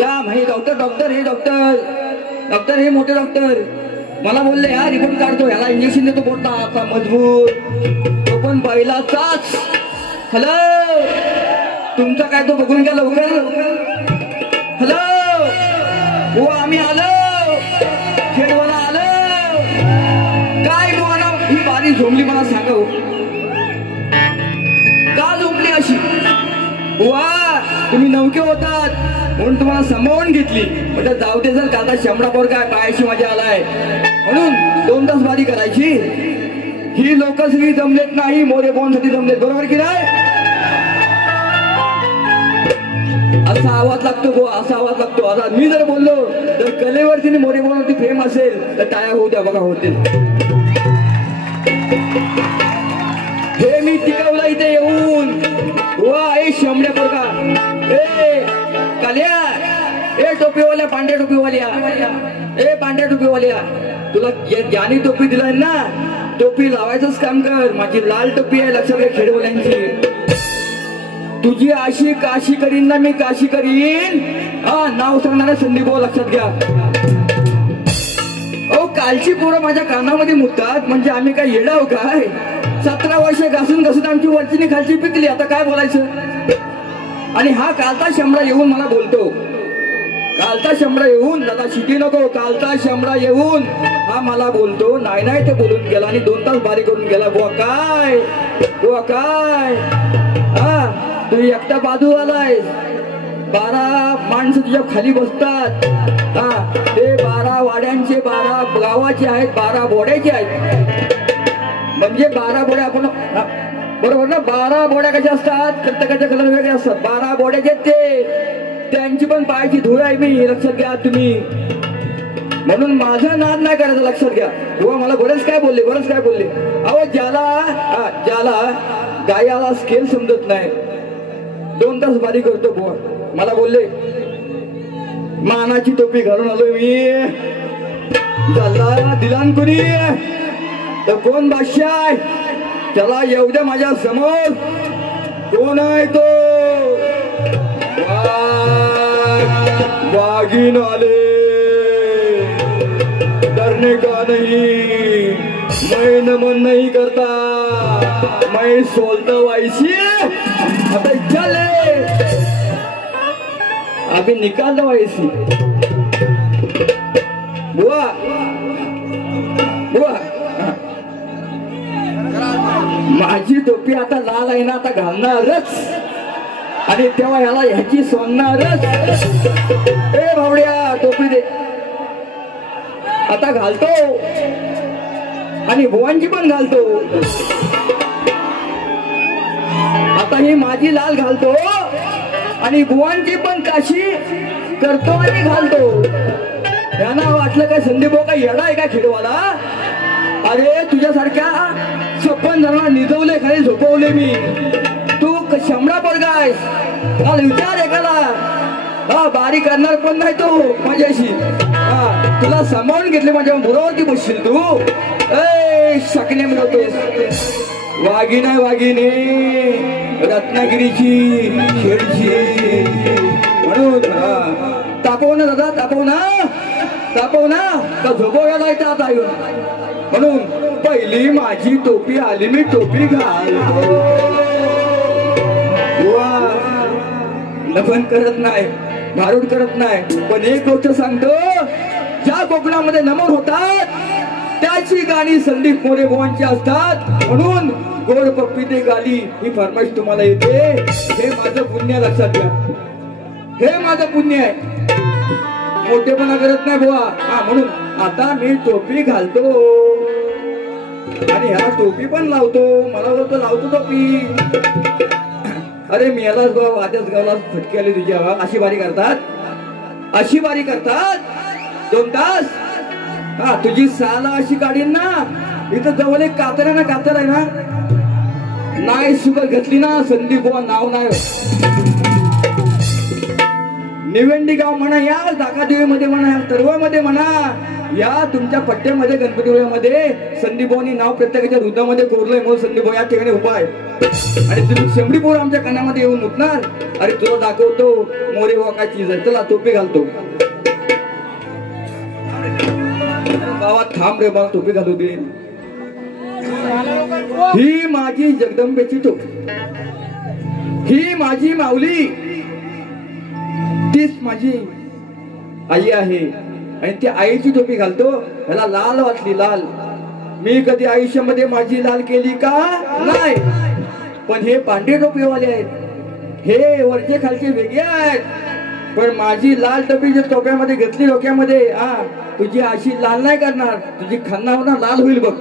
या हे डॉक्टर हे मोठे डॉक्टर मला बोलले हा रिपोर्ट काढतो, याला इंजेक्शन देतो बोलता आता मजबूत, तो पण पहिलाचाच. हॅलो तुमचा काय तो बघून घ्या लवकर. हॅलो हो आम्ही आलो, खेळवाला आलो. काय बुवा ही बारी झोंबली मला सांगा, का झोंबली अशी? बुवा तुम्ही नौके होतात म्हणून तुम्हाला सांभाळून घेतली, म्हणजे जाऊ दे जर कालचा शंभरा पोर काय पायाशी मजा आलाय म्हणून 2 तास बारी करायची. ही लोक सगळी जमलेत नाही, मोरे बोनसाठी जमलेत, बरोबर की नाही? असा आवाज लागतो बुवा, असा आवाज लागतो. आता मी जर बोललो तर कलेवरती मोरे बोनवरती प्रेम असेल तर टाळ्या होऊ द्या बघा, होतील. हे मी टिकवलं इथे येऊन. वा ए शंभऱ्या पोरगा, ए काल्या, ए टोपीवाल्या, पांढऱ्या टोपीवाल्या, ए पांढऱ्या टोपीवाल्या, तुला ज्याने टोपी दिलाय ना टोपी लावायचंच काम कर. माझी लाल टोपी आहे, लक्षात घ्या खेडवाल्यांची. तुझी अशी काशी करीन ना मी, काशी करीन. हा नाव सांगणार संदीप भाऊ, लक्षात घ्या. ओ कालची पोरं माझ्या कानामध्ये मुततात म्हणजे आम्ही काय येडाव काय? 17 वर्ष घासून घासून आमची वरची खालची पिकली, आता काय बोलायचं? आणि हा कालता शंभरा येऊन मला बोलतो, कालता शंभरा येऊन, दादा शिटी नको, कालता शंभरा येऊन हा मला बोलतो. नाही ते बोलून गेला आणि 2 तास बारी करून गेला. बुवा काय हा तू एकटा बाजू आलाय, 12 माणसं तुझ्या खाली बसतात. हा ते 12 वाड्यांचे, 12 गावाचे आहेत, 12 बोड्याचे आहेत. म्हणजे 12 बोड्या आपण बरोबर ना, 12 बोड्या कशा असतात, प्रत्येकाचे कलर वेगळे असतात. 12 बोड्याचे ते, त्यांची पण पायाची धूळ आहे मी, लक्षात घ्या तुम्ही. म्हणून माझा नाद नाही करायचा, लक्षात घ्या. बुवा मला बरेच काय बोलले. अहो ज्याला गायाला स्केल समजत नाही 2 तास बारी करतो बुवा. मला बोलले मानाची टोपी घालून आलोय मी, दिलान कुणी तर कोण बादशाह आहे त्याला येऊ द्या माझ्या समोर. कोण आहे तो? वाघीन आले, डरने का नहीं, मैं नमन नहीं करता, मैं सोलता वायसी. आता चले अभी निकाल दो वायसी. बुआ माझी टोपी आता लाल आहे ना, आता घालणारच आणि तेव्हा ह्याला ह्याची सोडणारच. ए भावड्या टोपी दे, आता घालतो आणि बुवांची पण घालतो. आता ही माझी लाल घालतो आणि बुवांची पण काशी करतो आणि घालतो. यांना वाटलं काय संदीप भाऊ काय येडा आहे का खेडवाला? अरे तुझ्यासारख्या 56 जणांना निजवले, खाली झोपवले मी. तू शंभरा पोरगा आहेस, मला विचार एकाला. हा बारी करणार पण नाही तो माझ्याशी. हा तुला सांभाळून घेतले, माझ्या मुरावरती बसशील तू. ए शकणे मिळवतोस. वाघिने रत्नागिरीची खेडची. म्हणून तापव ना दादा, तापव ना का झोपवायला येतं आता येऊन. म्हणून पहिली माझी टोपी आली, मी टोपी घालतो. नफन करत नाही, भारूड करत नाही, पण एक गोष्ट सांगतो, ज्या कोकणामध्ये नमन होतात त्याची गाणी संदीप मोरे बुवांची असतात. म्हणून गोड पप्पी ते गाली ही फरमाईश तुम्हाला येते. हे माझं पुण्य, लक्षात घ्या. हे माझं पुण्य आहे, मोठेपणा करत नाही बुवा. हा म्हणून आता मी टोपी घालतो आणि ह्या टोपी पण लावतो. मला बोलतो लावतो टोपी. अरे मी यालाच बाबा आदेश गावला फटकी आली तुझ्या. अशी बारी करतात 2 तास. हा तुझी साला अशी काढीन ना, इथं जवळ एक कातर आहे ना, नाही शुगर घेतली ना संदीप बुवा नाव नाही. निवेंडी गाव म्हणा, या दाकादेवी मध्ये म्हणा, तरवा मध्ये म्हणा, या तुमच्या पट्ट्यामध्ये गणपतीपुळ्यामध्ये संदीपभाऊनी नाव प्रत्येकाच्या हृदयामध्ये कोरलंय म्हणून संदीपभाऊ या ठिकाणी उभा आहे. आणि तुम्ही शेंबडीपोर आमच्या कानामध्ये येऊन उठणार. अरे तुला दाखवतो मोरे भाऊ काय चीज आहे, चला टोपी घालतो. गावात थांब रे मला टोपी घालू दे. ही माझी जगदंबेची टोपी, ही माझी माऊली, तीच माझी आई आहे. आणि ती आईची टोपी घालतो. ह्याला लाल वाटली लाल. मी कधी आयुष्यामध्ये माझी लाल केली का नाही. पण हे पांढरे टोपीवाले आहेत, हे वरचे खालचे वेगळे आहेत. पण माझी लाल टोपी जर टोप्यामध्ये घेतली डोक्यामध्ये, तुझी अशी लाल नाही करणार, तुझी खांदा लाल होईल बघ.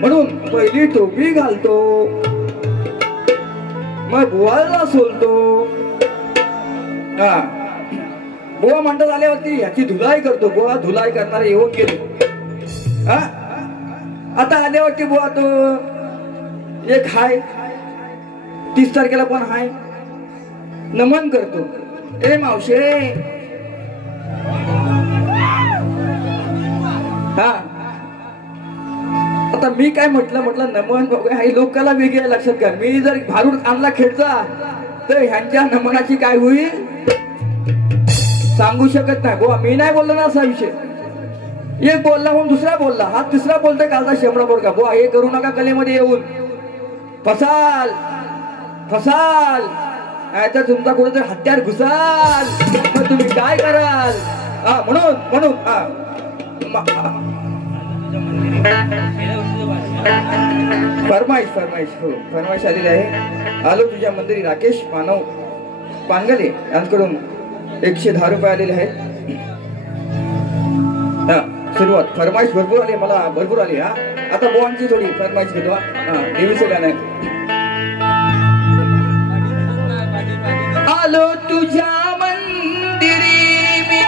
म्हणून पहिली टोपी घालतो, मग बुवाला सोलतो. बुवा म्हणतात आल्यावरती ह्याची धुलाई करतो. बुवा धुलाई करणारे येऊन गेले. आता आल्यावरती बुवा तो एक हाय, 30 तारखेला पण हाय, नमन करतो. ए मावशे, आता मी काय म्हटलं नमन हे लोकाला वेगळ्या लक्षात घ्या. मी जर भारूड आणला खेळचा तर ह्यांच्या नमनाची काय होईल सांगू शकत नाही. बुवा मी नाही बोललो ना असा विषय. एक बोलला म्हणून दुसरा बोलला, हा तिसरा बोलतोय कालचा शेमडा बोल का. बुवा हे करू नका कलेमध्ये येऊन, फसाल फसाल, नाहीतर तुमचा कुठेतरी हत्यार घुसाल, मग तुम्ही काय कराल. म्हणून फरमाईश आलेली आहे. आलो तुझ्या मंदिरी राकेश पानगले यांच्याकडून 110 रुपये आलेले आहेत. सुरुवात फरमाईश भरपूर आली, मला भरपूर आली. आता बुवांची थोडी फरमाईश घेतो. देवीचं गाणं आहे. आलो तुझ्या मंदिरी मी,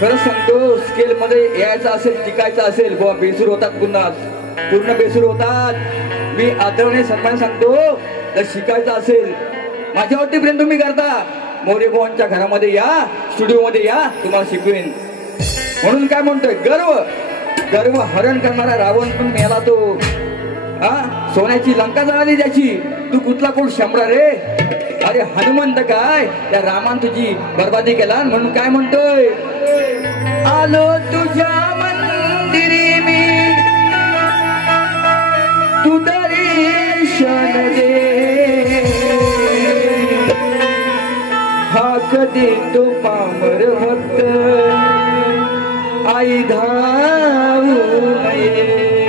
खरं सांगतो स्केल मध्ये यायचं असेल, टिकायचं असेल, बुवा बेसूर होतात, पुन्हा पूर्ण बेसूर होतात. मी आदरणे सन्मान सांगतो, तर शिकायचं असेल माझ्यावरती प्रेम तुम्ही करता, मोरे बुवांच्या घरामध्ये या, स्टुडिओ मध्ये या, तुम्हाला शिकवेन. म्हणून काय म्हणतोय, गर्व हरण करणारा रावण पण मेला तो. सोन्याची लंका जळाली त्याची, तू कुठला कोण शंभरा रे. अरे हनुमंत काय त्या रामान तुझी बर्बादी केला. म्हणून काय म्हणतोय, आलो तुझ्या मंदिरी मी, तू दर्शन दे, हाक दे तो पामर भक्त, आई धावू नये,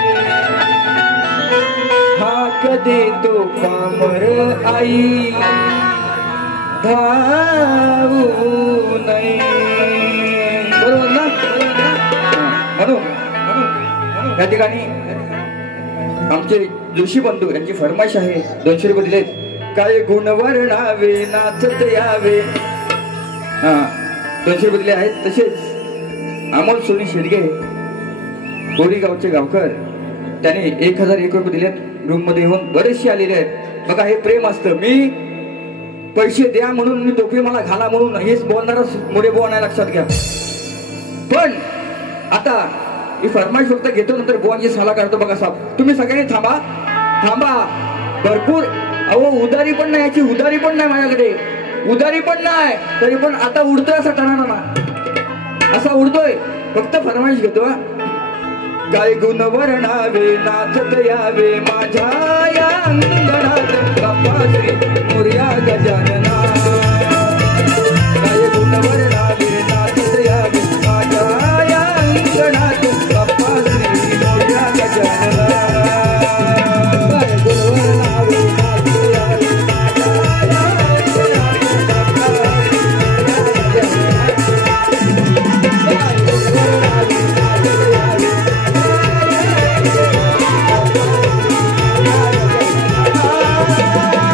हाक दे तो पामर आई धावू नये. बरोबर ना. म्हणून या ठिकाणी आमचे जोशी बंधू यांची फरमाईश आहे. 200 रुपये दिलेत. काय गुण वर्णावे नाचत यावे. 200 रुपये दिले आहेत. तसेच अमोल सोनी शेडगे कोरीगावचे गावकर, त्याने 1001 रुपये दिलेत. रूम मध्ये येऊन बरेचसे आलेले आहेत. बघा हे प्रेम असतं. मी पैसे द्या म्हणून, मी टोपी मला घाला म्हणून हेच बोलणारा मोरे बुवा नाही, लक्षात घ्या. पण आता ही फरमाईश फक्त घेतो, नंतर बुवांची साला काढतो. बघा साहेब, तुम्ही सगळ्यांनी थांबा. भरपूर उधारी पण नाही, याची उधारी पण नाही माझ्याकडे, उधारी पण नाही, तरी पण आता उडतोय असा टणाना, असा उडतोय. फक्त फरमाईश घेतो. काय गुण वर्णावे नाचत यावे माझ्या या अंगणात, बाप्पा श्री मोरया गजानना. काय गुण वर्णावे नाचत यावे माझ्या या अंगणात, बाप्पा श्री मोरया गजानना. काय गुण वर्णावे नाचत यावे माझ्या या अंगणात, बाप्पा श्री मोरया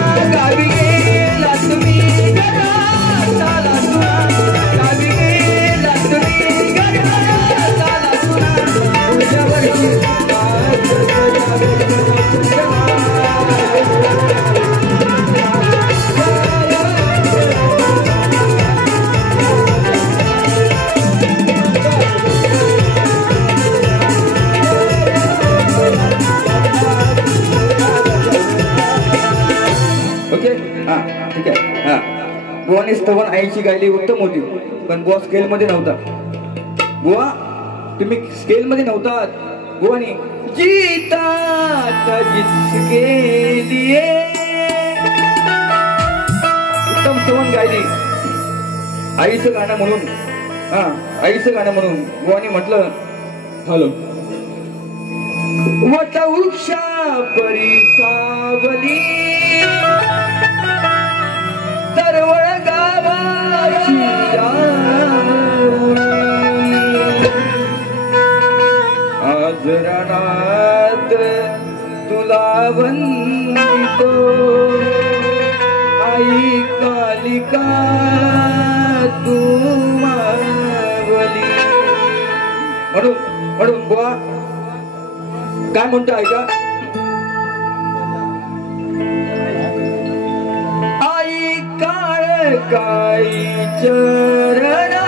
गजानना. बुवाने स्तवन आईची गायली उत्तम होती, पण बुवा स्केल मध्ये नव्हता. बुवा तुम्ही स्केल मध्ये नव्हतात. बुवाने जीता जिसके लिए उत्तम स्तवन गायली. आईचं गाणं म्हणून, आईचं गाणं म्हणून बुवाने म्हटलं, हॅलो वटवृक्षा परिसावली तरवळ गावाची आज रानात तुला वंदितो आई कालिका तू मावली. म्हणून बुवा काय म्हणतो ऐका. आई काळ काही चरणा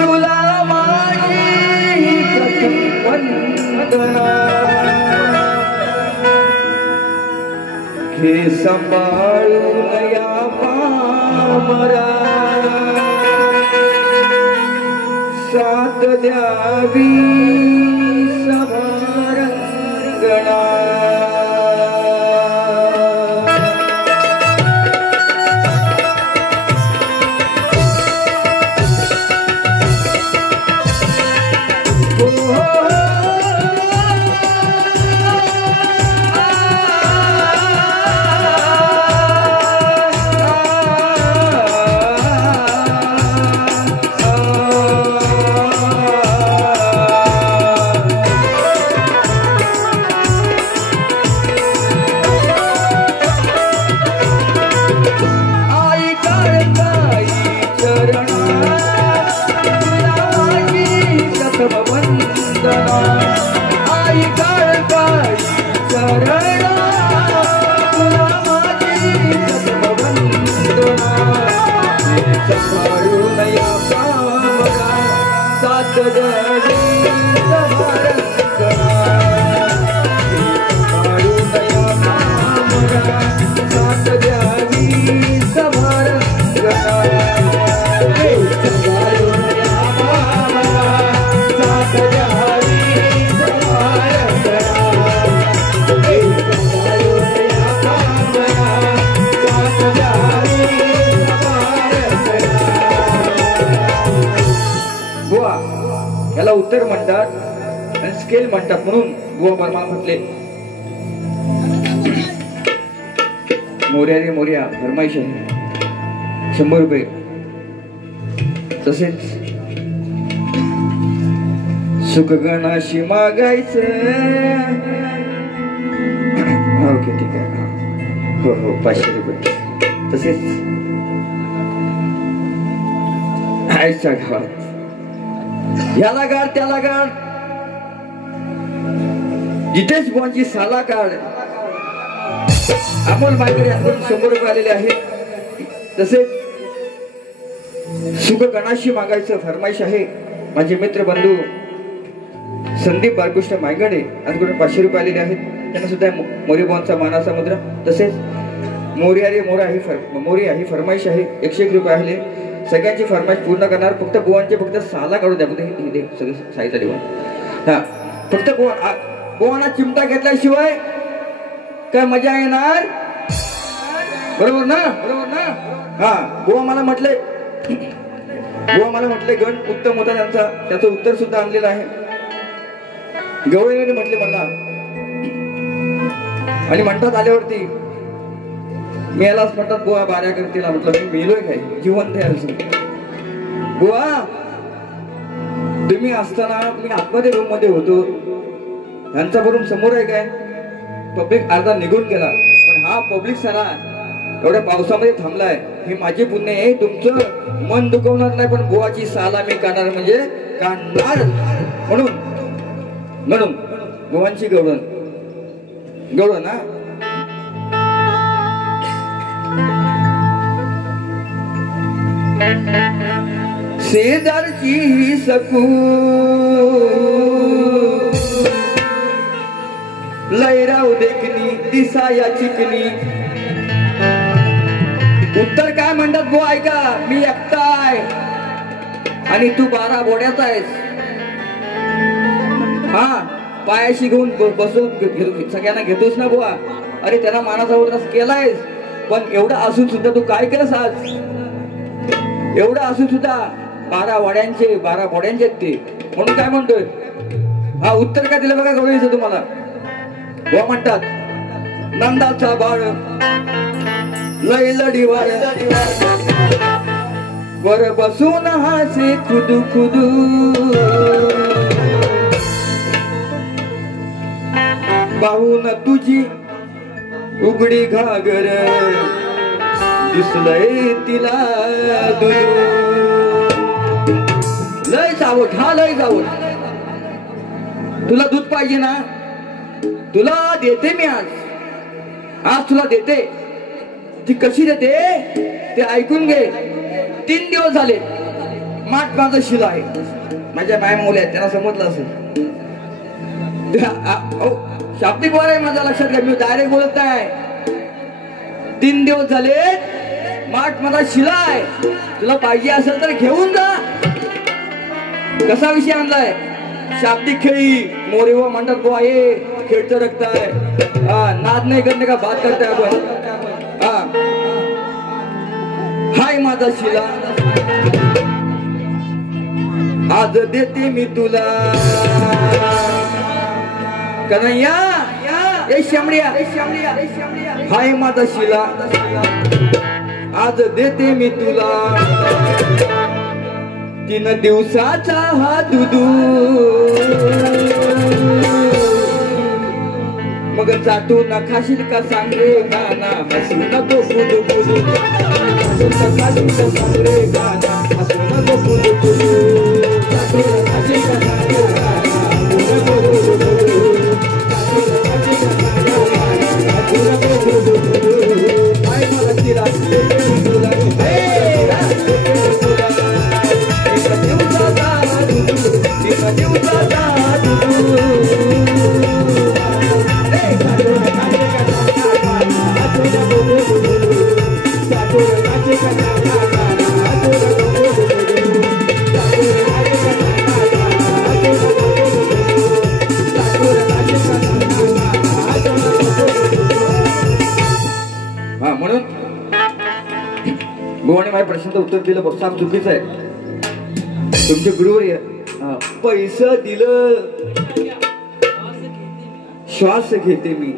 तुला माझी प्रथम वंदना. हे सांभाळून या पामरा साथ द्यावी सभारंगणा. याला उत्तर म्हणतात आणि स्केल म्हणतात. म्हणून बुवा बर्मा म्हटले, मोर्या रे मोर्या फरमाईश आहे 100 रुपये. तसेच सुखगणाशी मागायचं. ओके ठीक आहे. हो 500 रुपये. तसेच आईच्या गावात याला गाड त्याला गाड जितेश बुवांची साला काढ. अमोल मायकरे यांकडून 100 रुपये आलेले आहेत. तसेच सुख गणाशी मागायचं फरमाईश आहे. माझे मित्र बंधू संदीप बाळकृष्ण मायगडे यांच्याकडून 500 रुपये आलेले आहेत. त्यांना सुद्धा मोरी बुवांचा मानाचा मुद्रा. तसेच मोर्या रे मोर्या ही फरमाईश आहे. 101 रुपये आले. सगळ्यांची फरमाईश पूर्ण करणार. फक्त बुवांचे फक्त साला काढू द्या. सगळे साहित्य देऊन फक्त बुवांना चिमटा घेतल्याशिवाय काय मजा येणार. बरोबर ना. बुवा मला म्हटले गण उत्तम होता त्यांचा. त्याचं उत्तर सुद्धा आणलेलं आहे. गवळीने म्हटले मला आणि म्हणतात आल्यावरती मी यालाच म्हणतात बुवा बाऱ्या करतील. म्हटलं मी मेलोय काय जिवंत आहे अजून. बुवा तुम्ही असताना मी आतमध्ये रूम मध्ये होतो. यांचा रूम समोर आहे काय. पब्लिक अर्धा निघून गेला. पण हा पब्लिक सारा एवढ्या पावसामध्ये थांबलाय. ही माझी पुण्य आहे. तुमचं मन दुखवणार नाही. पण बुवाची साला मी काढणार म्हणजे काढणार. म्हणून बुवांची गवळण ना. शेजारची सकू लैराव देखणी दिसाया चिकनी उत्तर काय म्हणतात बुवा ऐका, मी एकटा आहे आणि तू 12 बोड्याचा आहेस. हा पायाशी घेऊन बसून सगळ्यांना घेतोस ना बुवा. अरे त्यांना मानाचा उद्रास केलायस, पण एवढं असून सुद्धा तू काय केलंस आज? एवढं असून सुद्धा 12 बोड्यांचे ते म्हणून काय म्हणतोय. हा उत्तर काय दिलं बघा गवळीचं तुम्हाला. बुवा म्हणतात, नंदाचा बाळ लय लढीवाळ वर बसून हासे खुदू खुदू, पाहून तुझी उघडी घागर दिसलंय तिला लय जावट. हा लय जावट. तुला दूध पाहिजे ना, तुला देते मी आज तुला देते. ती कशी देते ते ऐकून घे. 3 दिवस झाले माठ माझं शिला आहे. माझ्या माय मुले आहेत, त्यांना समजलं असेल. शाब्दिक वार आहे माझा, लक्षात घ्या. मी डायरेक्ट बोलत नाही. 3 दिवस झाले माठ माझा शिला आहे. तुला पाहिजे असेल तर घेऊन जा. कसा विषय आणलाय? शाब्दिक खेळी मोरे व म्हणतात बुवा हे खेळचं रक्त आहे. नाद नाही करणे का बात करताय आपण. हाय माझा शिला आज देते मी तुला. कन्हैया ए शामडिया, हाय माझा शिला आज देते मी तुला. 3 दिवसाचा हा दुधू मग चाटू न खाशील का सांग रे गाना, हसू नको कुदू कुदू. खाशील का सांग रे गाना, हसू नको कुदू कुदू. चाटू न खाशील का सांग रे गाना, हसू नको कुदू कुदू. चाटू न खाशील का सांग रे गाना, हसू नको कुदू कुदू. हाय मला शिला देते मी तुला. म्हणून गुरुवाने माझ्या प्रश्नाचं उत्तर दिलं बघ, साफ चुकीचं आहे. तुमच्या गुरुवर पैसा दिलं श्वास घेते मी.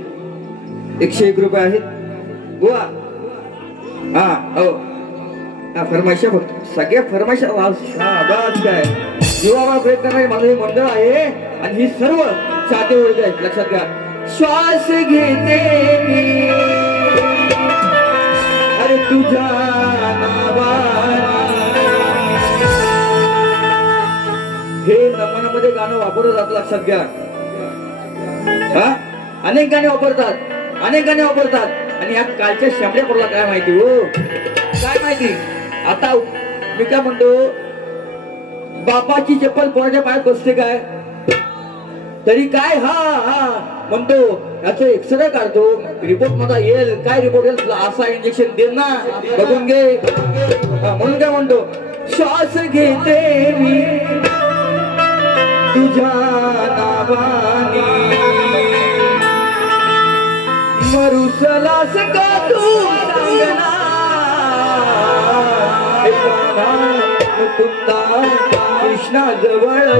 101 रुपये आहेत बुवा. फरमाईशा फक्त सगळ्या फरमाईशा बस काय जीवावर प्रयत्न करणारे माझं हे मंडळ आहे आणि ही सर्व साधे ओळख आहेत. लक्षात घ्या. श्वास घेते मी अरे तुझ्या हे नमनामध्ये गाणं वापरलं जातं. लक्षात घ्या. अनेक गाणे वापरतात आणि या कालच्या शामड्या पडला काय माहिती हो, काय माहिती. आता मी काय म्हणतो, बापाची चप्पल पोराच्या पायात बसते काय तरी काय. हा म्हणतो याचं एक्सरे काढतो, रिपोर्ट माझा येईल. काय रिपोर्ट येईल? तुला असा इंजेक्शन दे ना, बघून घे. म्हणून काय म्हणतो, श्वास घेते मी तुझ्या नावाने मरुसलास का तू सांगना मुकुंदा कृष्णा जवळ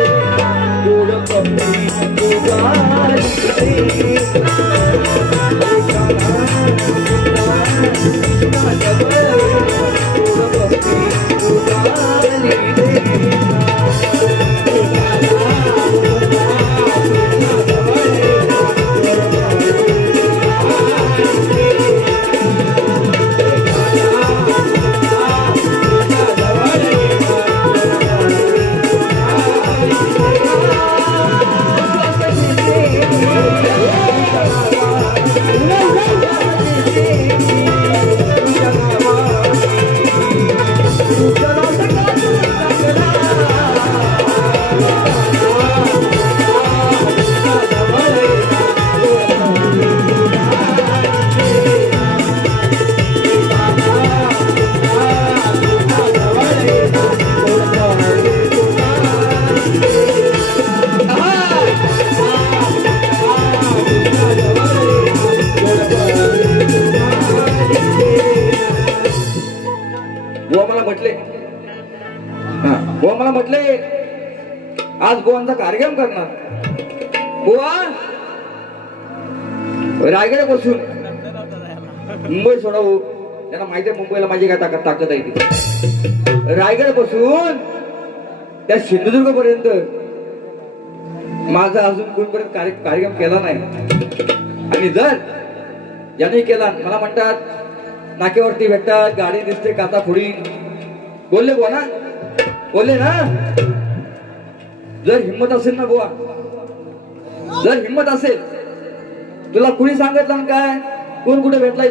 मला म्हटले आज बुवांचा कार्यक्रम करणार. बुवा रायगड बसून मुंबई सोडावं, त्यांना माहिती आहे मुंबईला माझी काय ताकद आहे ती. रायगड बसून त्या सिंधुदुर्ग पर्यंत माझा अजून कोणपर्यंत कार्यक्रम केला नाही. आणि जर ज्याने केला मला म्हणतात नाक्यावरती भेटतात, गाडी दिसते काता फुडी, बोलले बुवा ना, बोलले ना. जर हिंमत असेल ना बुवा, जर हिंमत असेल, तुला कुणी सांगितलं ना काय कोण कुठे भेटलाय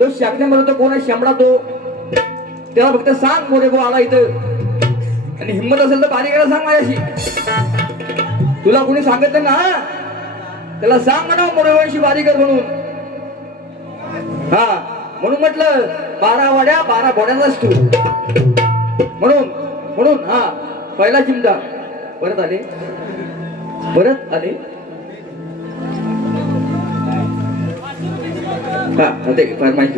तो शाकने म्हणतो कोण आहे शामडा तो, त्याला फक्त सांग मोरे बुवा आला इथं. आणि हिंमत असेल तर बारीकेला सांग माझ्याशी. तुला कुणी सांगितलं ना त्याला सांग म्हणा मोरेवंशी बारीकर म्हणून. हा म्हणून म्हटलं 12 वाड्या 12 बोड्याचाच तू म्हणून हा पहिला चिमटा. परत आले हा ते फरमाईश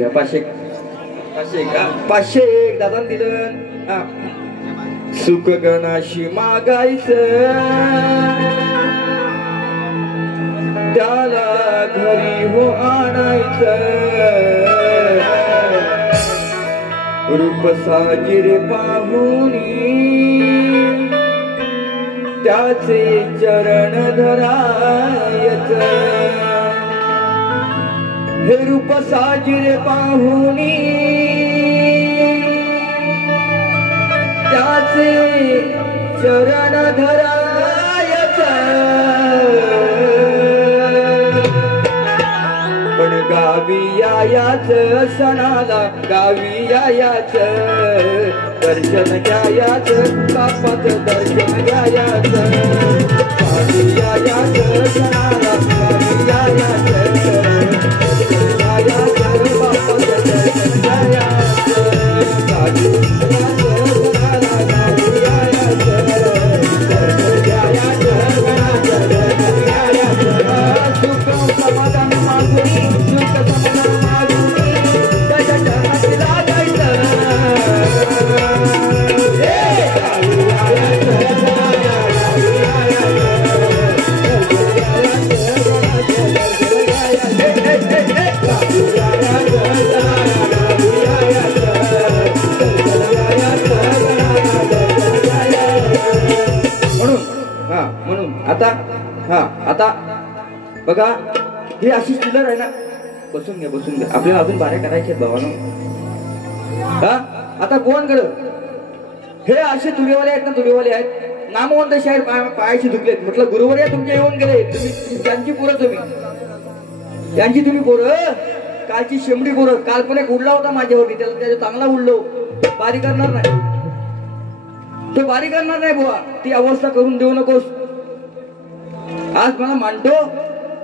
501 दादा दिलं. हा सुख गणाशी मागायचं त्याला घरी हो आणायचं. रूप साजिरे पाहुनी त्याचे चरण धरायचं. हे रूप साजिरे पाहुनी त्याचे चरण धरायचं. पण गावी याच सणाला गावी याच दर्शन घ्यायाच बाप्पाचं दर्शन घ्यायाच. गावी याच सणाला गावी याच दर्शन घ्यायाच बाप्पाचं दर्शन घ्यायाच. गावी आता बघा ही अशी चिल्लर आहे ना. बसून घ्या आपल्याला अजून बाऱ्या करायचे भावानो. हा आता कोणकडं हे असे तुरेवाले आहेत ना, तुरेवाले आहेत नामवंत शाहीर पायाशी धुकलेत. म्हटलं गुरुवर्या तुमचे येऊन गेले, तुम्ही त्यांची पोरं तुम्ही पोरं कालची शेंबडी पोरं. काल पण एक उडला होता माझ्यावरती, त्याचा चांगला उडलो. बारी करणार नाही तो, बारी करणार नाही बुवा. ती अवस्था करून देऊ नकोस. आज मला मानतो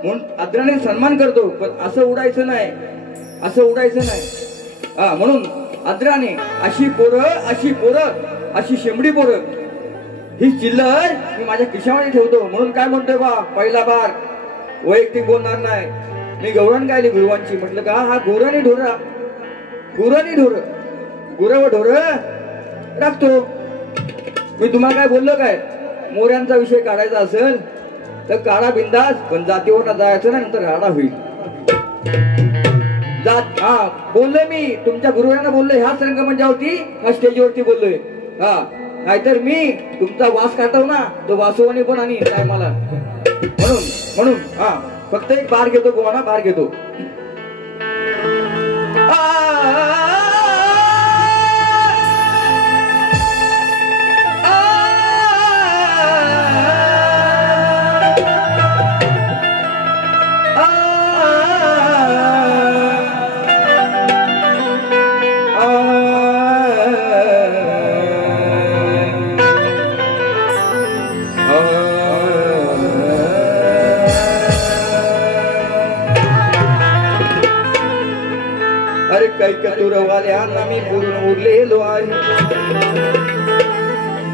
म्हणून आदराने सन्मान करतो, पण असं उडायचं नाही. हा म्हणून आदराने अशी पोरं अशी शेंबडी पोरं ही चिल्लर मी माझ्या खिशामध्ये ठेवतो. म्हणून काय म्हणतोय बा, पहिला बार वैयक्तिक बोलणार नाही. मी गवळण गायली गुरुवांची. म्हटलं का हा गुरानी ढोर गुरव ढोर राखतो. मी तुम्हाला काय बोललो काय, मोऱ्यांचा विषय काढायचा असेल तर काढा बिंदास, पण जातीवर जायचं ना, नंतर राडा होईल. जात हा बोललोय मी तुमच्या गुरुवांना बोललोय, ह्याच रंगमंचावरती ह्या स्टेजवरती बोललोय. हा नाहीतर मी तुमचा वास काढतो ना, तो वासोवानी पण आणि काय मला म्हणून हा फक्त एक बार घेतो गोवाना, बार घेतो. काही कतुरवाल्यांना मी पुरून उरलेलो आहे,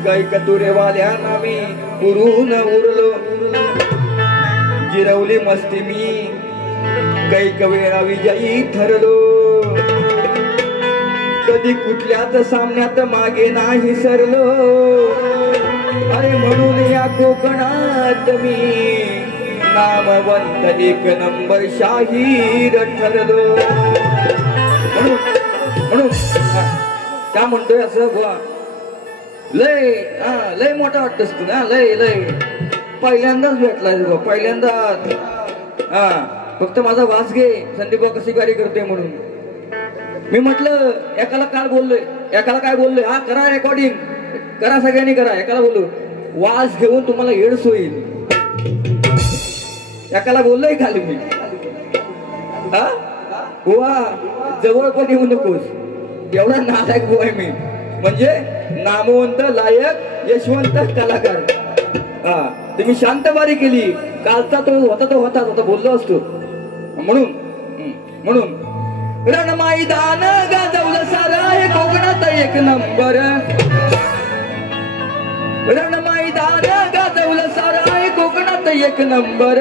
काही कतुरेवाल्यांना मी पुरून उरलो. जिरवली मस्ती मी काही वेळा विजयी ठरलो. कधी कुठल्याच सामन्यात मागे नाही सरलो, अरे म्हणून या कोकणात मी नामवंत एक नंबर शाहीर ठरलो. म्हणून काय म्हणतोय असं बुवा, लय लय मोठा वाटतस तू ना, लय लय पहिल्यांदाच भेटलाय बुवा, पहिल्यांदाच. फक्त माझा वास घे, संदीप भाऊ कशी गाडी करते म्हणून. मी म्हटलं एकाला काल बोललोय, एकाला काय बोललोय, हा करा रेकॉर्डिंग करा, सगळ्यांनी करा. एकाला बोललो वास घेऊन तुम्हाला एड्स होईल, एकाला बोललोय खाली मी. हा बुवा जवळ पण येऊ नकोस, एवढा नालायक बुवा आहे मी, म्हणजे नामवंत लायक यशवंत कलाकार. तुम्ही शांत बारी केली, कालचा तो होता बोललो असतो. म्हणून रण मैदान गाजवलं सारं आहे कोकणात एक नंबर, रण मैदान गाजवलं सारं आहे कोकणात एक नंबर.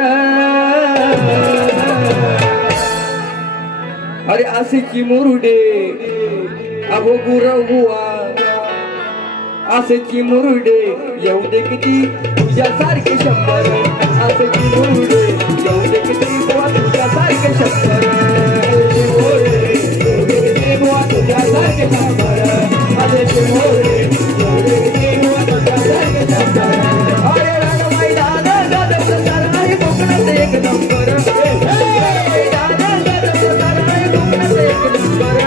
अरे असेची मुरुडे अहो गुरवुआ, असेची मुरुडे येऊ दे किती तुझ्यासारखे 100, असेची मुरुडे येऊ दे किती बुवा तुझ्यासारखे 100, तुझ्यासारखे 100, असेची मुरुडे येऊ दे किती बुवा तुझ्यासारखे 100. अरे रण मैदान गाजवलं सारं आहे कोकणात एक नंबर, मैदान गाजवलं सारं आहे कोकणात एक नंबर.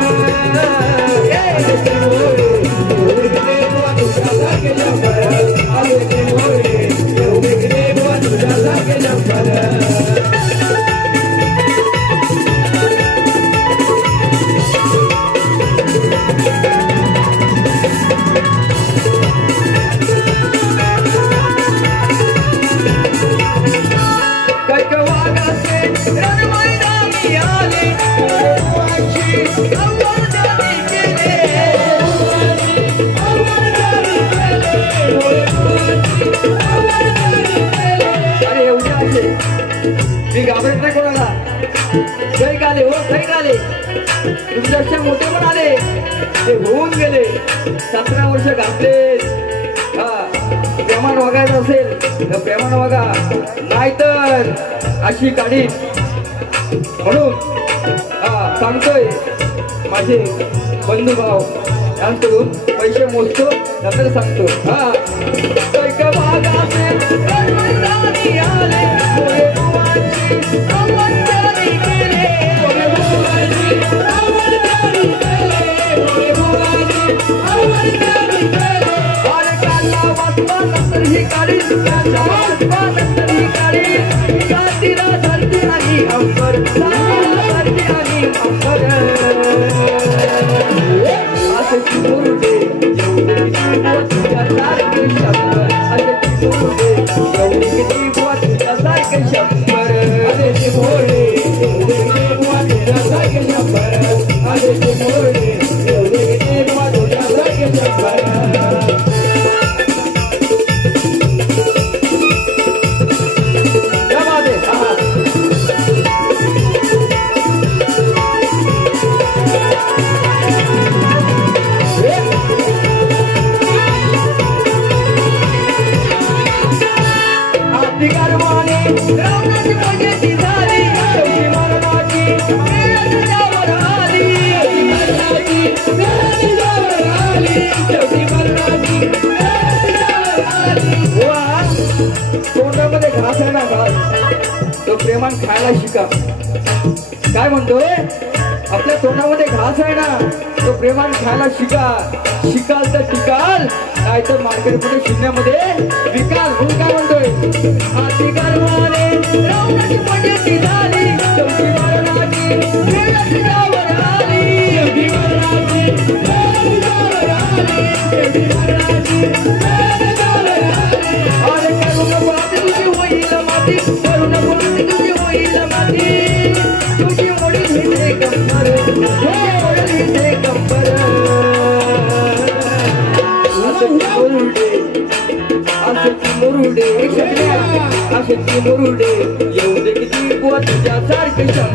मी घाबरत नाही कोणाला. काही आले हो, काही आले तुमच्यापेक्षा मोठे पण आले, ते होऊन गेले. 17 वर्ष घातले. प्रेमान वागायचं असेल तर प्रेमान वागा, नाहीतर अशी काढी. म्हणून सांगतोय माझे बंधू भाव यांकडून पैसे मोजतो नंतर सांगतो. नंतर ही काढी नंतर ही काढी साथीला धरती आणि अंबर, धरती आणि अंबर. असेची मुरुडे तुझ्यासारखे 100, असेची मुरुडे एवढे किती बुवा तुझ्यासारखे 100, असेची मुरुडे एवढे किती बुवा तुझ्यासारखे 100, असेची मुरुडे एवढे किती बुवा तुझ्यासारखे 100. तोंडामध्ये घास आहे ना, घास तो प्रेमान खायला शिका. काय म्हणतोय, आपल्या तोंडामध्ये घास आहे ना, तो प्रेमान खायला शिका. शिकाल तर टिकाल, नाहीतर मार्केटमध्ये शून्यामध्ये विकाल. म्हणून काय म्हणतोय, असेची मुरुडे येऊ दे किती बुवा तुझ्यासारखे 100,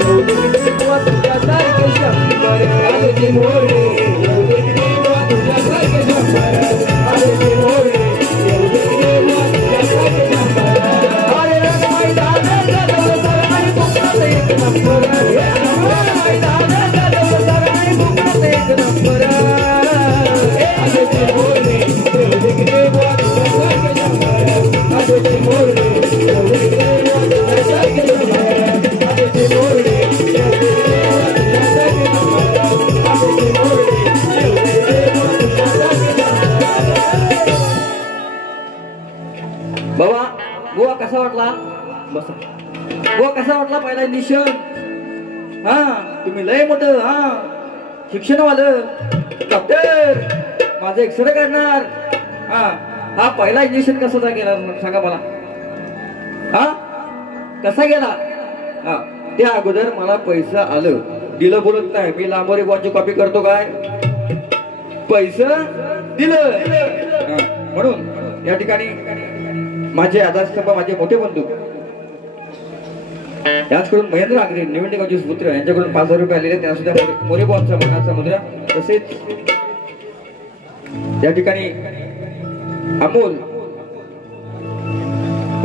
येऊ दे किती बुवा तुझ्यासारखे 100. शंभर आले ते मोरडे येऊ दे देवा तुझ्यासारखे शंभर आले ते मोरडे येऊ दे देवा तुझ्यासारखे शंभर अरे मैदान गाजवलं सर आणि कोकणात एक नंबर मैदान गाजवलं सर आणि कोकणात एक नंबर आले ते मोरडे येऊ दे देवा तुझ्यासारखे शंभर आले ते मोरडे येऊ दे देवा तुझ्यासारखे शंभर आले ते मोरडे बाबा गोवा कसा वाटला बस गोवा कसा वाटला पहिला इंजेक्शन हा तुम्ही लय मोठं हा शिक्षणवालं डॉक्टर माझं एक्सरे काढणार हा पहिला इंजेक्शन कसा गेला सांगा मला हा कसा गेला हा त्या अगोदर मला पैसा आलं दिलं बोलत नाही मी लांबोरी बॉनची कॉपी करतो काय पैसा दिलं म्हणून या ठिकाणी माझे आधारस्तंभ माझे मोठे बंधू याचकडून महेंद्र आगरे निवडणुकांचे पुत्र यांच्याकडून 5,000 रुपये आलेले त्यांना सुद्धा मोरेबॉनचा मानाचा मुद्रा तसेच या ठिकाणी अमोल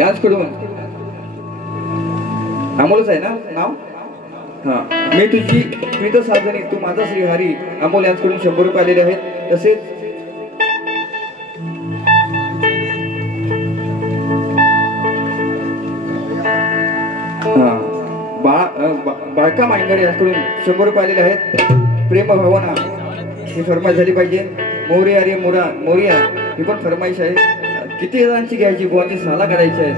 याचकडून अमोलच आहे ना नाव हा मी तुझी प्रीत साधनी तू माझा श्रीहरी अमोल यांच्याकडून 100 रुपये आलेले आहेत तसेच बाळका मांगडे यांच्याकडून 100 रुपये आलेले आहेत प्रेम भावना ही फरमाईश झाली पाहिजे मोरिया रे मोरिया ही पण फरमाईश आहे किती जणांची घ्यायची बुवांची साला काढायची आहे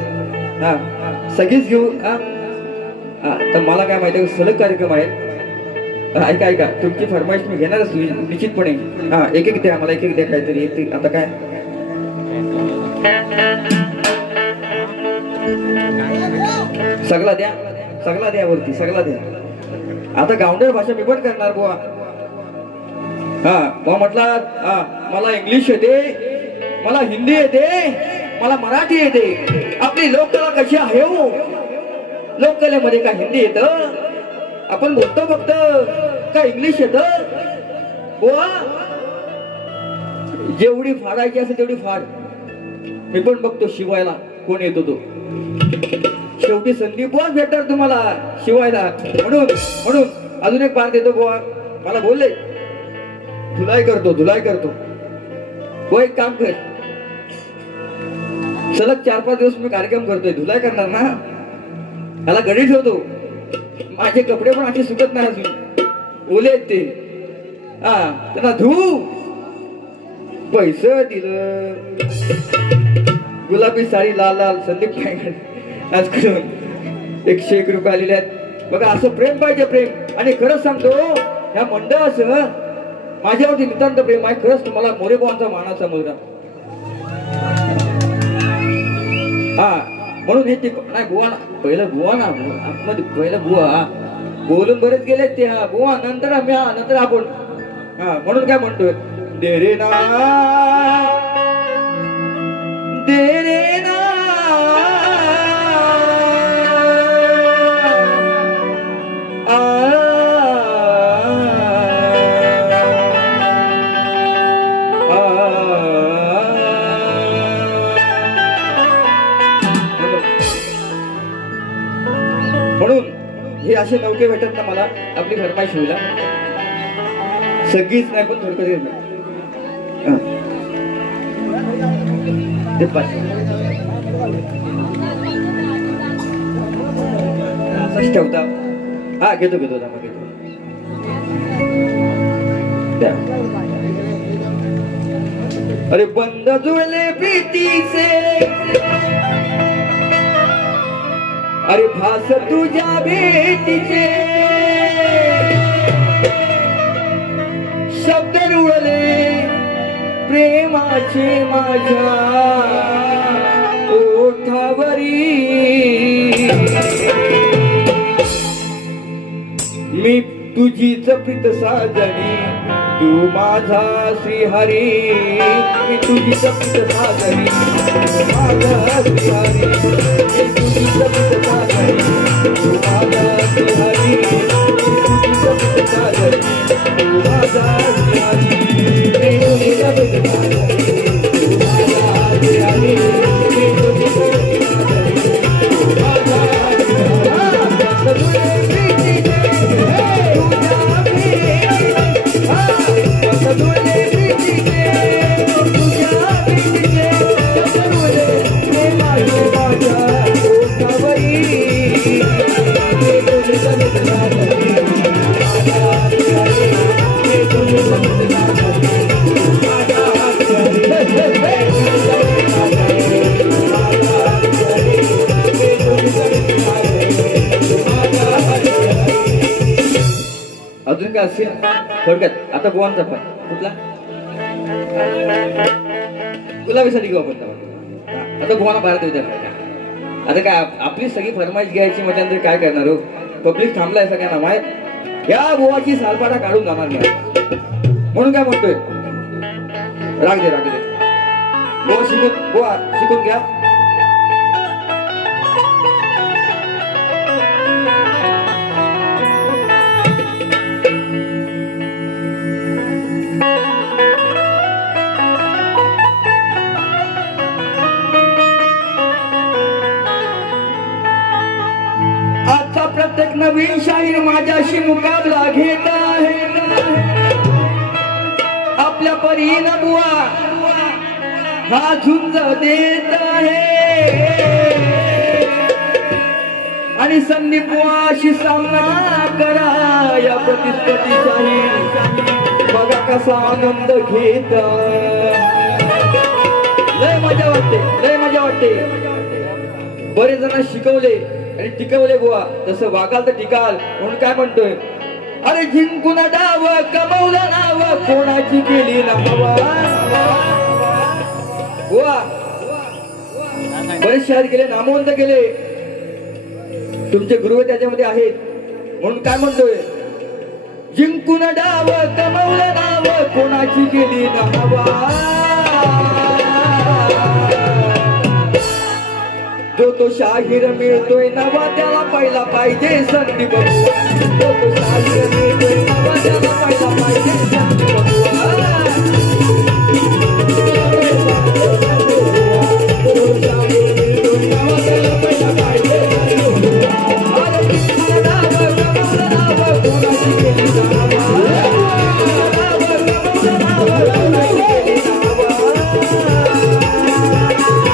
हा सगळीच घेऊ तर मला काय माहिती सलग कार्यक्रम आहे ऐका तुमची फरमाईश मी घेणारच निश्चितपणे हा एक द्या मला एक द्या काहीतरी आता काय सगळा द्या वरती सगळा द्या आता गावंढळ भाषा मी पण करणार बुवा हा बुवा म्हटलं मला इंग्लिश येते मला हिंदी येते मला मराठी येते आपली लोककला कशी आहे हो लोककलेमध्ये काय हिंदी येत आपण बोलतो फक्त काय इंग्लिश येत बुवा जेवढी फाडायची असेल तेवढी फाड मी पण बघतो शिवायला कोण येतो तो शेवटी संधी बुवा भेटणार तुम्हाला शिवायला म्हणून अजून एक बार देतो बुवा मला बोलले धुलाई करतो बुवा एक काम कर सलग 4-5 दिवस मी कार्यक्रम करतोय धुलाई करणार ना त्याला गडी ठेवतो माझे कपडे पण असे सुकत नाही अजून ओले ते त्यांना धू पैसे दिलं गुलाबी साडी लाल संदीप आजकडून 101 रुपये आलेले आहेत बघा असं प्रेम पाहिजे प्रेम आणि खरंच सांगतो ह्या मंडळाचं माझ्यावरती नितांत प्रेम आहे खरंच तुम्हाला मोरेबॉनचा मानाचा मुलगा म्हणून हे नाही बुवा पहिलं बुवा ना आतमध्ये पहिलं बुवा बोलून बरेच गेले ते बुवा नंतर आपण म्हणून काय म्हणतोय दे रे ना म्हणून हे असे नौके भेटत ना मला आपली फरमाईश होईल सगळीच नाही पण थोडकं ठेवता घेतो अरे बंद जुळले प्रीतीचे अरे भास तुझ्या भेटीचे शब्द रुळले प्रेमाचे माझ्या ओठावरी मी तुझीच प्रीत साजणी तू माझा श्रीहरी मी तुझीच प्रीत साजणी माझा श्रीहरी मी तुझीच प्रीत साजणी तू माझा श्रीहरी मी तुझीच प्रीत साजणी अजून काय असेल थोडक्यात. आता बुवांचा पण कुठला गुलाबीसाठी घेऊ आपण. आता बुवाना बाहेर देऊ द्या. आता काय आपली सगळी फरमाईश घ्यायची म्हणजे काय करणार हो. पब्लिक थांबलाय सगळ्यांना माहित. या बुवाची सालपाटा काढून जाणार नाही म्हणून काय म्हणतोय. राग दे राग दे. बुवा शिकून घ्या. आजचा प्रत्येक नवीन शाहीर माझ्याशी मुकाबला घेत आहे. आपल्या परीनं बुवा हा झुंज देत आहे आणि संदीप बुवाशी सामना करा या प्रतिस्पर्धी शाहीर बघा कसा आनंद घेत. लय मजा वाटते लय मजा वाटते. बरेच जण शिकवले आणि टिकवले बुवा. तसं वागाल तर टिकाल म्हणून काय म्हणतोय. अरे जिंकून डाव कमवलं नाव कोणाची केली ना हवा. बुवा बरेच शहर केले नामवंत केले. तुमचे गुरु त्याच्यामध्ये आहेत म्हणून काय म्हणतोय. जिंकून डाव कमवलं नाव कोणाची केली ना हवा. जो तो शाहीर मिळतोय नवा त्याला पहिला पाहिजे संधी बघुआ. जो तो शाहीर मिळतोय नवा त्याला पहिला पाहिजे संधी बघुआ. जो शाहीर मिळतोय नवा त्याला पहिला पाहिजे संधी बघुआ. अरे किती नाव कमवलं नाव कोणाची केली नाव. नाव कमवलं नाव कोणाची केली नाव.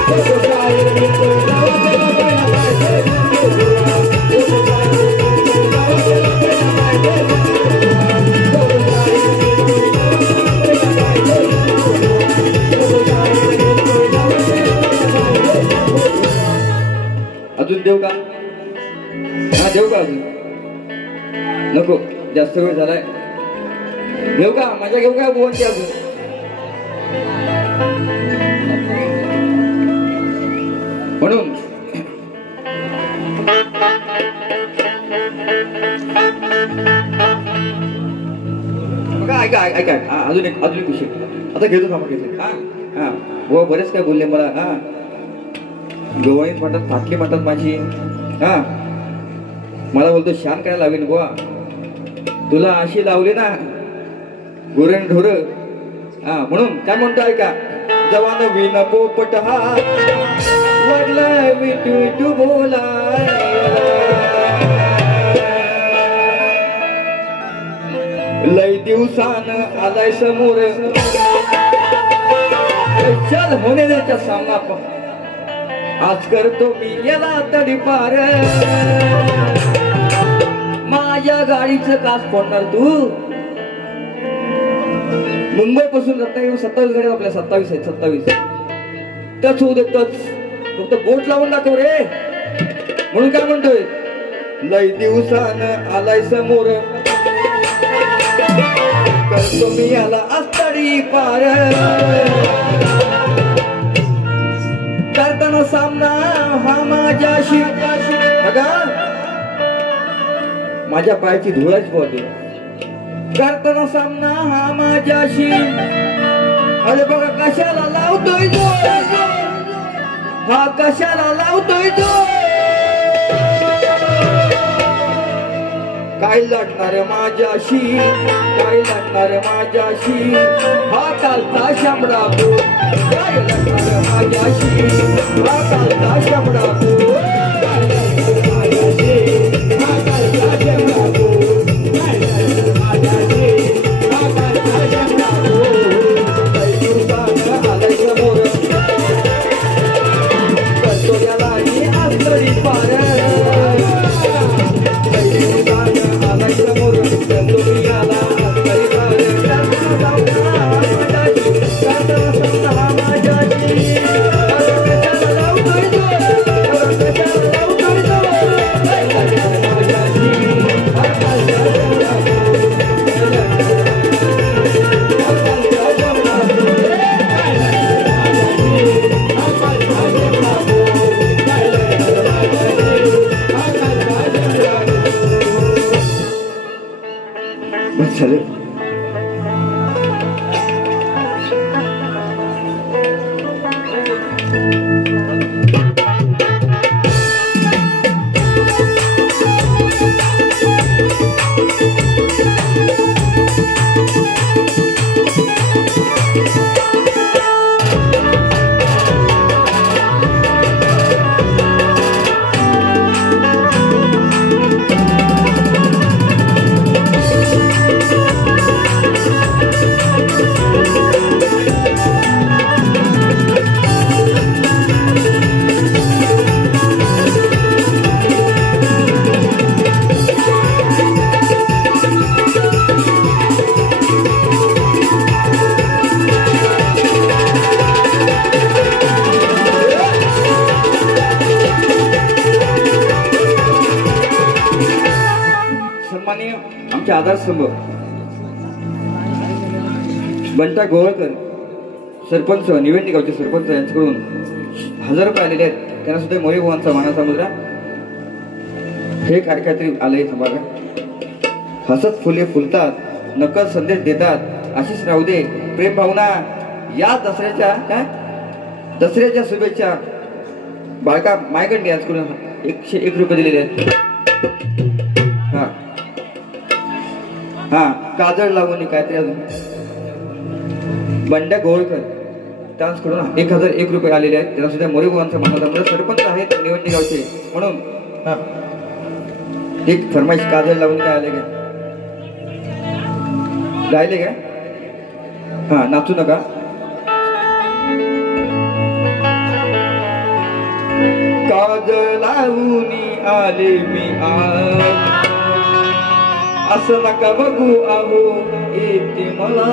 जो शाहीर मिळतोय अजून देऊ का. हा देऊ का अजून. नको जास्त वेळ झालाय. घेऊ का मजा घेऊ का बुवांची अजून. म्हणून बघा ऐका ऐका अजून एक विषय आता घेतो थांबा घेतो. हा हा बुवा बरेच काय बोलले मला. हा गवळीत म्हणतात फाटली म्हणतात माझी. हा मला बोलतो शान करायला लावेन बुवा. तुला अशी लावली ना गुरण ढोर. हा म्हणून काय म्हणतो ऐका. जवान विन पोपट हा वडला विटू विटू बोला. लय दिवसान आलाय समोर चल होणे त्याचा सामना. आज करतो मी याला तडी पार. माझ्या गाडीचं काच फोडणार तू. मुंबई पासून रत्नागिरी 27 गाड्या आपल्या 27 आहेत 27. टच होऊ दे टच. फक्त बोट लावून दाखव रे. म्हणून काय म्हणतोय. लय दिवसान आलाय समोर करतो मी याला आस्तडी पार. करताना सामना हा माझ्याशी. बघा माझ्या पायाची धुळाच पडते. करताना सामना हा माझ्याशी. अरे बघा कशाला लावतोय तो. हा कशाला लावतोय तो. काय लढणार माझ्याशी काय लढणार माझ्याशी. हा कालचा शामडा तो. काय लढणार माझ्याशी हा कालचा शामडा तो. काय लढणार माझ्याशी हा कालचा शामडा तो. काय लढणार माझ्याशी हा कालचा शामडा तो. काही दिवसानं आलाय समोर करतो याला आमचे आधारस्तंभ बंटा गोवळकर सरपंच निवेंदी गावचे सरपंच यांच्याकडून 1000 रुपये आलेले आहेत. त्यांना सुद्धा मोरे भुवांचा मानाचा मुद्रा. हे काहीतरी आलंय बघा. हसत फुले फुलतात नकल संदेश देतात आशिष राहू दे प्रेम भावना या दसऱ्याच्या शुभेच्छा बाळका मायगंड यांच्याकडून 101 रुपये दिलेले आहेत. हा काजळ लावणी काहीतरी अजून बंड्या गोवळकर त्यांच्याकडून 1001 रुपये आलेले आहेत. त्यांना सुद्धा मोरे भुवांचा मानाचा सरपंच आहेत निवडणी गावचे म्हणून हा एक फरमाईश काजळ लावून काय आले का गायले का हा नाचू नका. काजळ लावून आले मी आज असं नका बघू आहो येते मला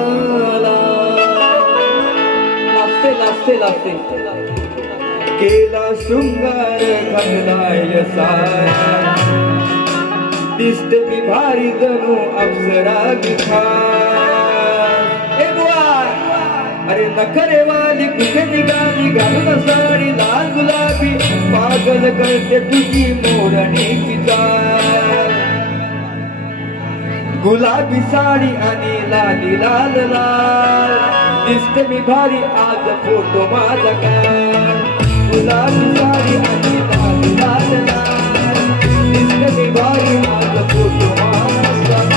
लाजते लाजते लाजते केला शृंगार घातलाय साज दिसते मी भारी जणू अप्सरा ए बुवा अरे नखरे वाली कुठे निघाली घालून साडी लाल गुलाबी पागल करते तुझी मोरणी गुलाबी साडी आणि लाली लाल लाल दिसते मी भारी आज फोटो माझा काढ. गुलाबी साडी आणि लाली लाल लाल दिसते मी भारी आज फोटो माझा काढ.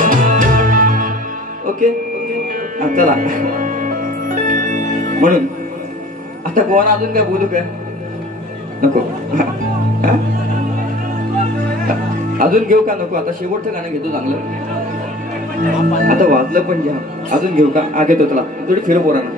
ओके चला म्हणून आता कोण अजून काय बोलू का नको अजून घेऊ का नको. आता शेवटचं गाणं घेतो चांगलं. आता वाजलं पण घ्या अजून घेऊ का आगे तो चला थोडी फिरू पोरांना.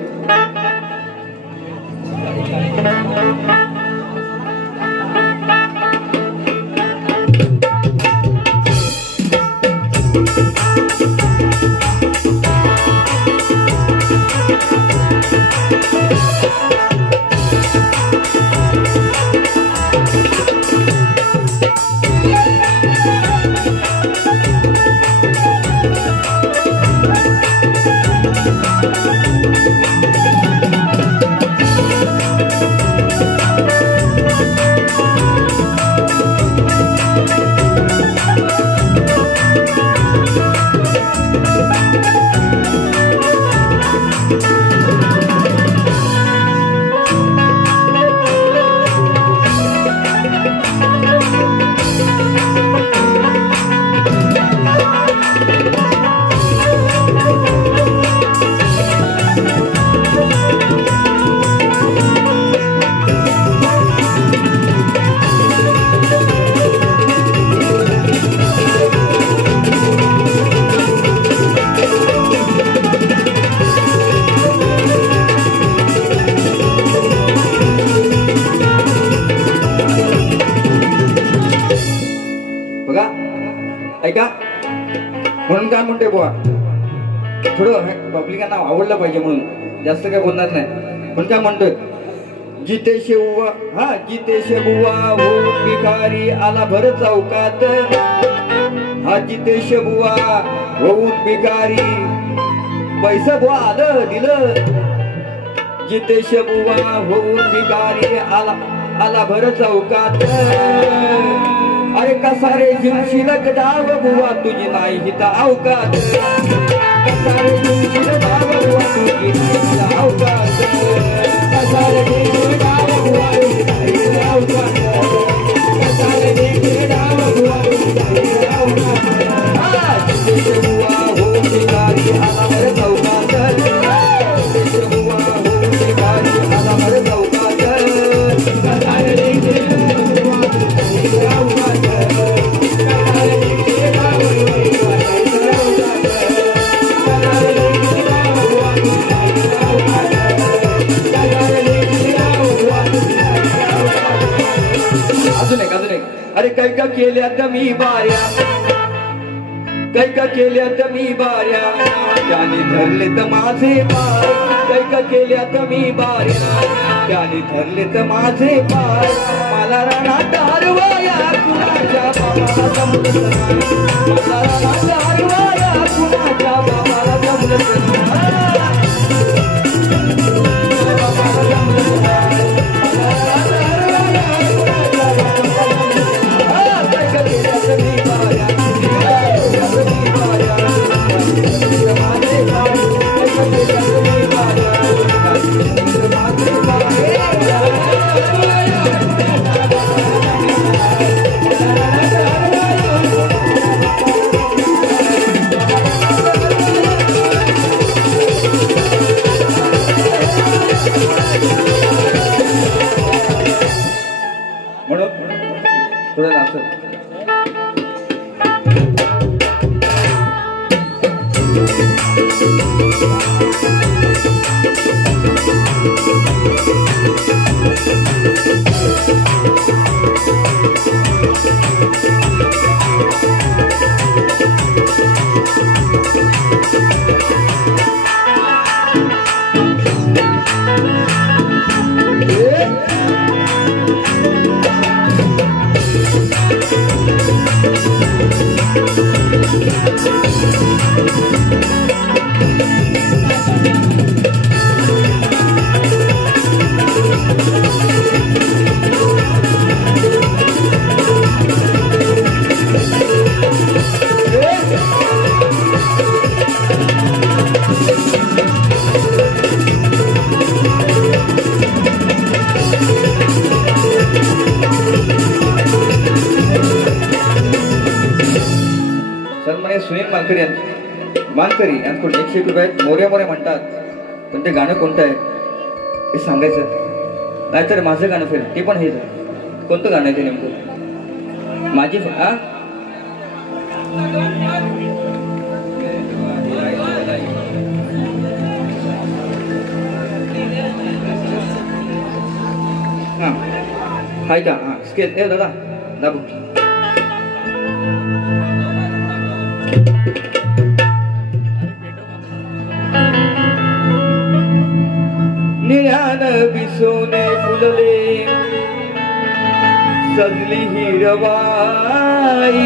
ऐका म्हणून काय म्हणतोय बुवा थोडं पब्लिकांना आवडलं पाहिजे म्हणून जास्त काय बोलणार नाही. म्हणून काय म्हणतोय जिते शेववा हा जिते शेबुवा हो भिकारी आला भर चौकात हा जिते शेबुवा होऊन भिकारी पैसा बुवा आलं दिलं जिते शेबुवा होऊन भिकारी आला भर चौकात. अरे कसा रे जिंशील डाव बुवा तुझी नाही हिता अवकात. कसा रे जिंशील डाव बुवा तुझी नाही हिता अवकात. कसा रे जिंशील डाव बुवा तुझी नाही हिता अरे कैका केल्यात मी बाऱ्या, कैका केल्यात मी बाऱ्या, त्याने धरले तर माझे पाय, कैका केल्यात मी बाऱ्या, त्याने धरले तर माझे पाय, मला रानात हरवाया कुणाच्या बाबाला जमलं नाही, मला रानात हरवाया कुणाच्या बाबाला जमलं नाही, बाबाला जमलं नाही, मला रानात हरवाया कुणाच्या बाबाला जमलं नाही, कैका केल्यात मी बाऱ्या, थोडं नाचो. सुनील मानकरी यांच्याकडून 101 रुपये मोर्या मोर्या म्हणतात, पण ते गाणं कोणतं आहे हे सांगायचं, नाहीतर माझं गाणं फेल ते पण हेच आहे. कोणतं गाणं आहे ते नेमकं? माझी हाय का? स्केल ए दादा दाबू. निळ्यान बिसोने फुलले सजली हिरवाई,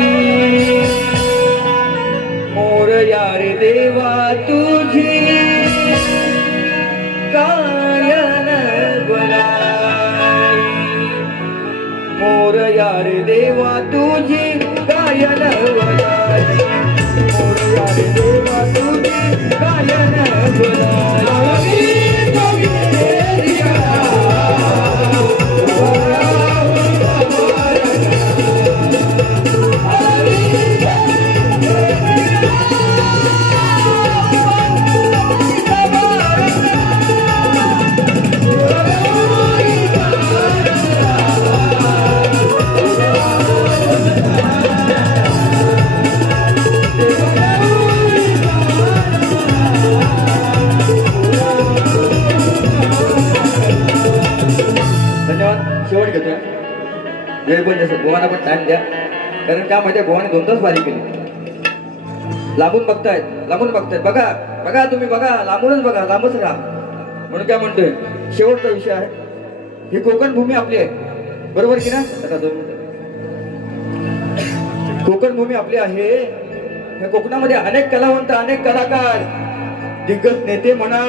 मोर यारे देवा तुझी गायन बनाई, मोर यारे देवा तुझी गायन बनाई, मोर यारे देवा तुझी गायन बनाई. शेवट घेतोय. वेळ पण जसं गोवाना पण टाइम द्या, कारण त्यामध्ये गोवाने 2 तास वारी केली. लांबून बघतायत बघा बघा तुम्ही बघा, लांबूनच बघा, लांबच राहा. म्हणून काय म्हणतोय, शेवटचा विषय आहे. ही कोकण भूमी आपली आहे, बरोबर की ना? आता 2 मिनिटं. कोकण भूमी आपली आहे. या कोकणामध्ये अनेक कलावंत, अनेक कलाकार, दिग्गज नेते म्हणा,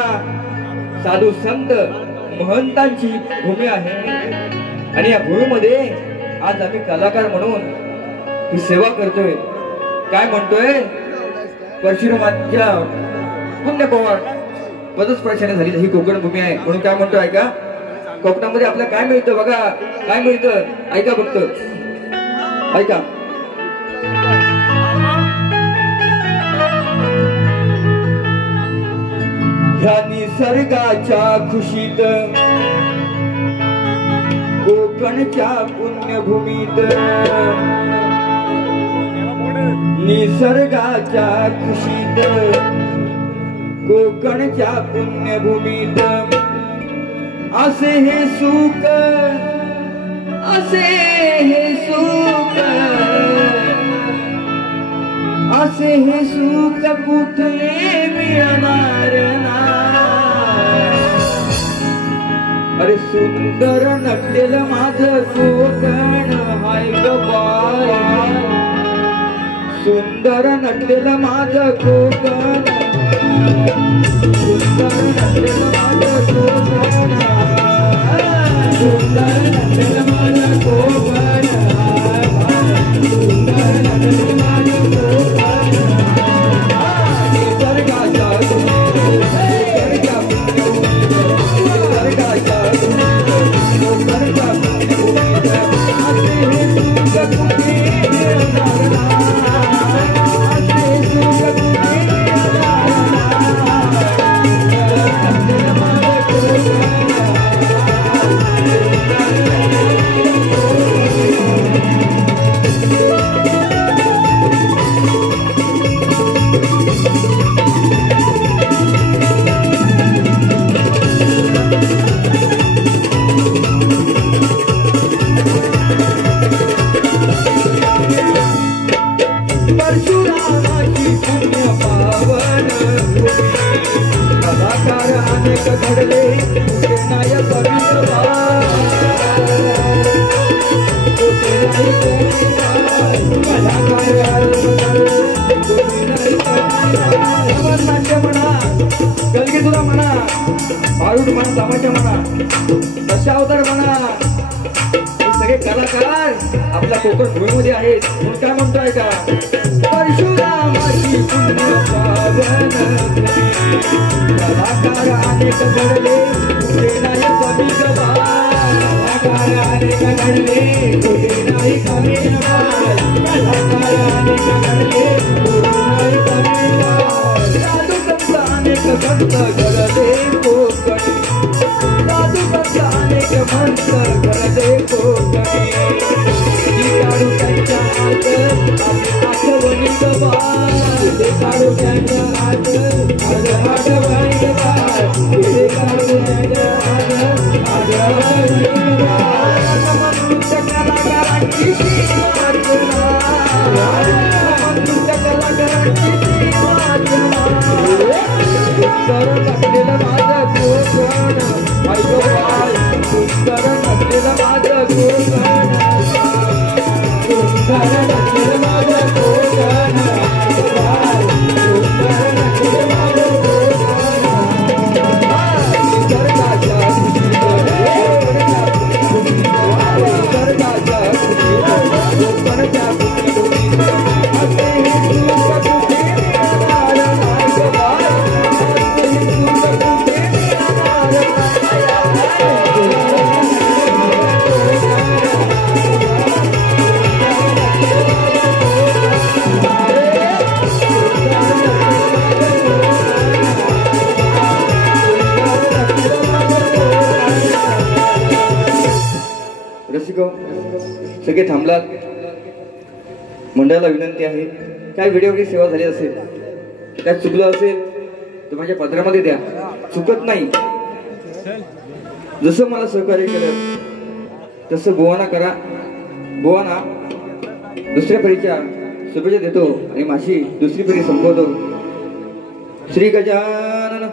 साधू संत महंतांची भूमी आहे. आणि या भूमीमध्ये आज आम्ही कलाकार म्हणून ही सेवा करतोय. काय म्हणतोय, परशुरामांच्या पुण्यपवार पदस्पर्शाने झाली ही कोकण भूमी आहे. म्हणून काय म्हणतोय ऐका, कोकणामध्ये आपल्याला काय मिळतं बघा, काय मिळतं ऐका फक्त, ऐका. ह्या निसर्गाच्या खुशीत, कोकणच्या पुण्यभूमीत, निसर्गाच्या खुशीत, कोकणच्या पुण्यभूमीत, असे हे सुख, असे हे सुख असे हे सुख कुठे मिळणार नाही. अरे सुंदर नटलेलं माझं कोकण हाय ग बाय, सुंदर नटलेलं माझं कोकण, सुंदर नटलेलं माझं कोकण, सुंदर नटलेलं माझं कोकण, सुंदर नटलेलं माझं कोकण. निसर्गाच्या परशुरामाची पुण्य पावन कलाकार अनेक घडले नाय नाट्य म्हणा, गलगी तुला म्हणा, भारूड म्हणा, तमाशा म्हणा, दशावतार म्हणा, सगळे कलाकार आपल्या कोकण भूमीमध्ये आहेत. म्हणून काय म्हणतोय का, परशुरामाची पुण्य पावन कलाकार अनेक घडले कुठे नाही कमी गवा, कलाकार अनेक घडले कुठे नाही कमी गवा, कलाकार अनेक घडले कुठे नाही कमी गवा. साधू संत अनेक संत घडले कोकणी, साधू संत अनेक मंत घडले कोकणी. काढू त्यांच्या हात आठवणी गवा, काढू त्यांच्या हात आठवणी गवा, काढू त्यांच्या हात आठवणी गवा. नृत्य कलाकारांची वाचना, नृत्य कलाकारांची वाचना. सुंदर नटलेलं माझं कोकण ऐक बाय, सुंदर नटलेलं माझं कोकण, सुंदर नटलेलं माझं कोकण बाय, सुंदर नटलेलं माझं कोकण. निसर्गाच्या निसर्गाच्या कोकणच्या असे हे सुख कुठे मिळणार नाही ग बाय, असे हे सुख कुठे मिळणार रसिको सगळे थांबलात. मंडळाला विनंती आहे, काय व्हिडिओची सेवा झाली असेल, काय चुकलं असेल तर माझ्या पत्रामध्ये द्या, चुकत नाही. जसं मला सहकार्य केलं तसं बुवाना करा. बुवाना दुसऱ्या फेरीच्या शुभेच्छा देतो आणि माझी दुसरी फेरी संपवतो. श्री गजानन.